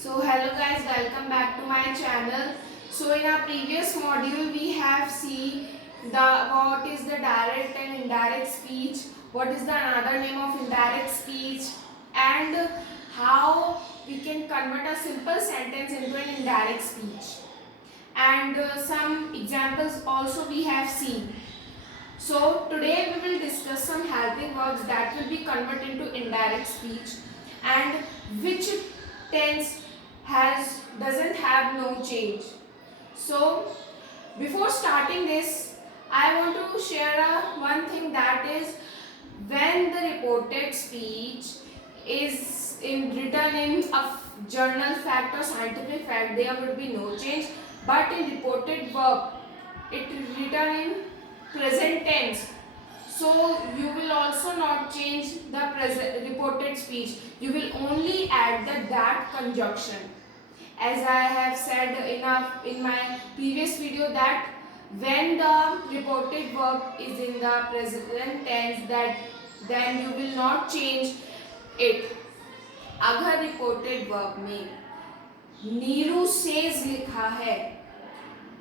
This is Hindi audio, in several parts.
So hello guys, welcome back to my channel. So in our previous module we have seen what is the direct and indirect speech, what is the another name of indirect speech, and how we can convert a simple sentence into an indirect speech. And some examples also we have seen. So today we will discuss some helping verbs that will be converted into indirect speech and which tense doesn't have no change. So before starting this, I want to share one thing, that is when the reported speech is written in a journal fact or scientific fact, there would be no change. But in reported verb, it is written in present tense, so you will also not change the reported speech. You will only add the that conjunction. As I have said in my previous video, that when the reported verb is in the present tense, that then you will not change it. अगर रिपोर्टेड वर्ब में नीरू सेज लिखा है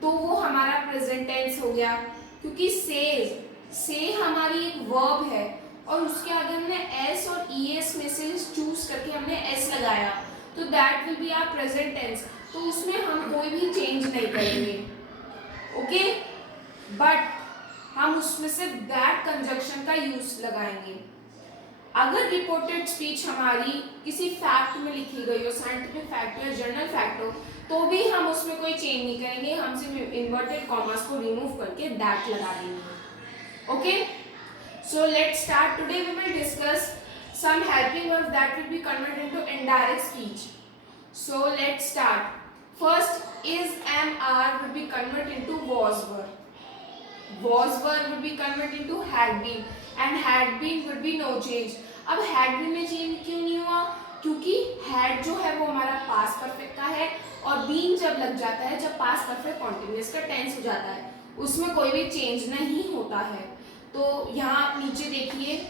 तो वो हमारा प्रेजेंट टेंस हो गया, क्योंकि सेज से हमारी एक वर्ब है और उसके आगे हमने एस और ईएस में से चूज करके हमने एस लगाया, तो that will be our present tense. तो उसमें हम कोई भी चेंज नहीं करेंगे, ओके। बट हम उसमें से दैट कंजक्शन का यूज लगाएंगे। अगर रिपोर्टेड स्पीच हमारी किसी फैक्ट में लिखी गई हो, साइंटिफिक फैक्ट या जर्नल फैक्ट हो, तो भी हम उसमें कोई चेंज नहीं करेंगे, हम सिर्फ इन्वर्टेड कॉमास को रिमूव करके दैट लगा देंगे, okay. So let's start. Today we will discuss some helping verbs that will be converted into indirect speech. So let's start. First is am are will be converted into was were. Was were will be converted into had been and had been would be no change. अब had been में चेंज क्यों नहीं हुआ? क्योंकि had जो है वो हमारा past perfect का है और been जब लग जाता है, जब past perfect continuous का tense हो जाता है, उसमें कोई भी चेंज नहीं होता है। तो यहाँ आप नीचे देखिए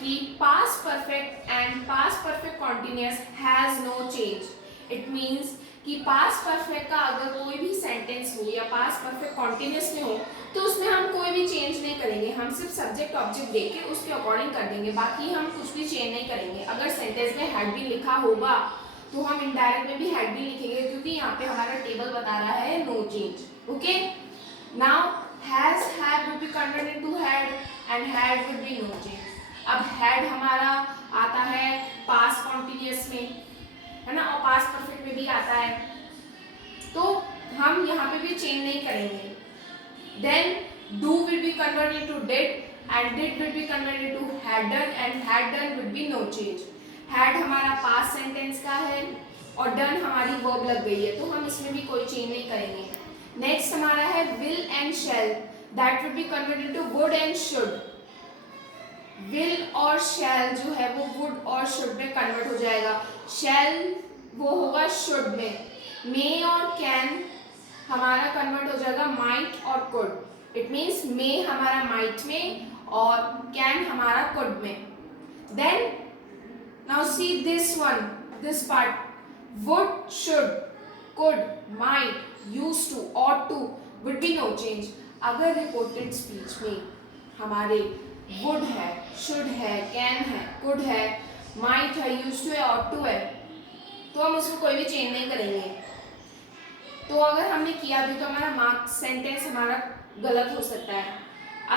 कि past perfect and past perfect continuous has no change. It means कि past perfect का अगर कोई भी सेंटेंस हो या past perfect continuous में हो तो उसमें हम कोई भी चेंज नहीं करेंगे, हम सिर्फ सब्जेक्ट ऑब्जेक्ट देख के उसके अकॉर्डिंग कर देंगे, बाकी हम कुछ भी चेंज नहीं करेंगे। अगर सेंटेंस में हैड बीन लिखा होगा तो हम इनडायरेक्ट में भी हैड बीन लिखेंगे, क्योंकि यहाँ पे हमारा टेबल बता रहा है no change, okay. Now has have will be converted into had and had will be no change. अब हैड हमारा आता है पास्ट कॉन्टिन्यूअस में, है ना, और पास्ट परफेक्ट में भी आता है, तो हम यहाँ पे भी चेंज नहीं करेंगे। Then do will be converted into did and did will be converted into had done and had done will be no change. Had हमारा पास्ट सेंटेंस का है और डन हमारी वर्ब लग गई है, तो हम इसमें भी कोई चेंज नहीं करेंगे। नेक्स्ट हमारा है will and shall, that will be converted into would and should. Will और शैल जो है वो वुड और शुड में कन्वर्ट हो जाएगा, शैल वो होगा शुड में। मे और कैन हमारा कन्वर्ट हो जाएगा माइट और कुड। इट मीन्स मे हमारा माइट में और कैन हमारा कुड में। Then now see this one, this part, would, should, could, might, used to, ought to would be no change. अगर रिपोर्टेड स्पीच में हमारे वुड है, शुड है, कैन है, कुड है, माइट है, यूज्ड टू है, ऑट टू है, तो हम उसमें कोई भी चेंज नहीं करेंगे। तो अगर हमने किया भी तो हमारा मार्क्स सेंटेंस हमारा गलत हो सकता है।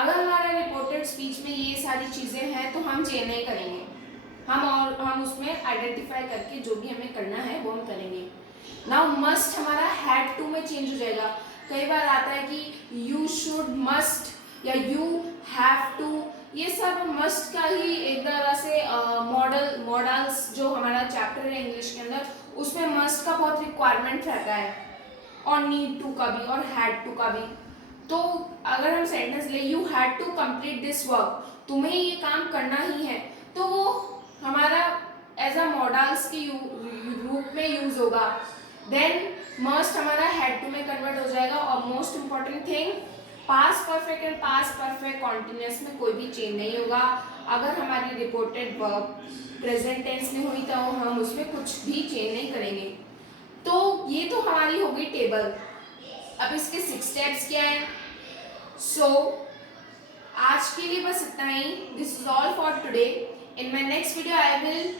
अगर हमारा रिपोर्टेड स्पीच में ये सारी चीज़ें हैं तो हम चेंज नहीं करेंगे, हम उसमें आइडेंटिफाई करके जो भी हमें करना है वो हम करेंगे। नाउ मस्ट हमारा हैड टू में चेंज हो जाएगा। कई बार आता है कि यू शुड मस्ट या यू हैव टू, ये सब मस्ट का ही एक तरह से मॉडल्स जो हमारा चैप्टर है इंग्लिश के अंदर, उसमें मस्ट का बहुत रिक्वायरमेंट रहता है और नीड टू का भी और हैड टू का भी। तो अगर हम सेंटेंस ले you had to complete this work, तुम्हें ये काम करना ही है, तो वो हमारा एज अ मॉडल्स के रूप में यूज होगा। देन मस्ट हमारा हैड टू में कन्वर्ट हो जाएगा। और most important thing, past perfect and past perfect continuous में कोई भी चेंज नहीं होगा। अगर हमारी रिपोर्टेड वर्ब प्रेजेंट टेंस में हुई तो हम उसमें कुछ भी चेंज नहीं करेंगे। ये तो हमारी हो गई टेबल। अब इसके 6 स्टेप्स क्या है? सो आज के लिए बस इतना ही। This is all for today. In my next video I will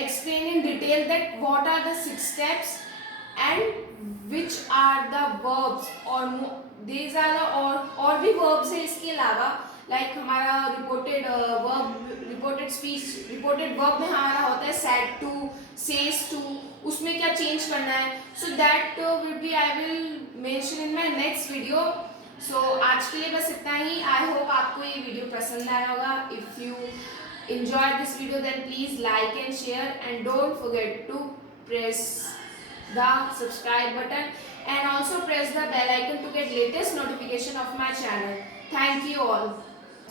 explain in detail that what are the 6 steps and which are the verbs or these are the और भी verbs है इसके अलावा, like हमारा reported verb, reported speech, reported verb में हमारा होता है said to, says to, उसमें क्या change करना है, so that will be I will mention in my next video. So आज के लिए बस इतना ही। I hope आपको ये वीडियो पसंद आया होगा। If you enjoyed this video, then please like and share, and don't forget to press the subscribe button and also press the bell icon to get latest notification of my channel. Thank you all.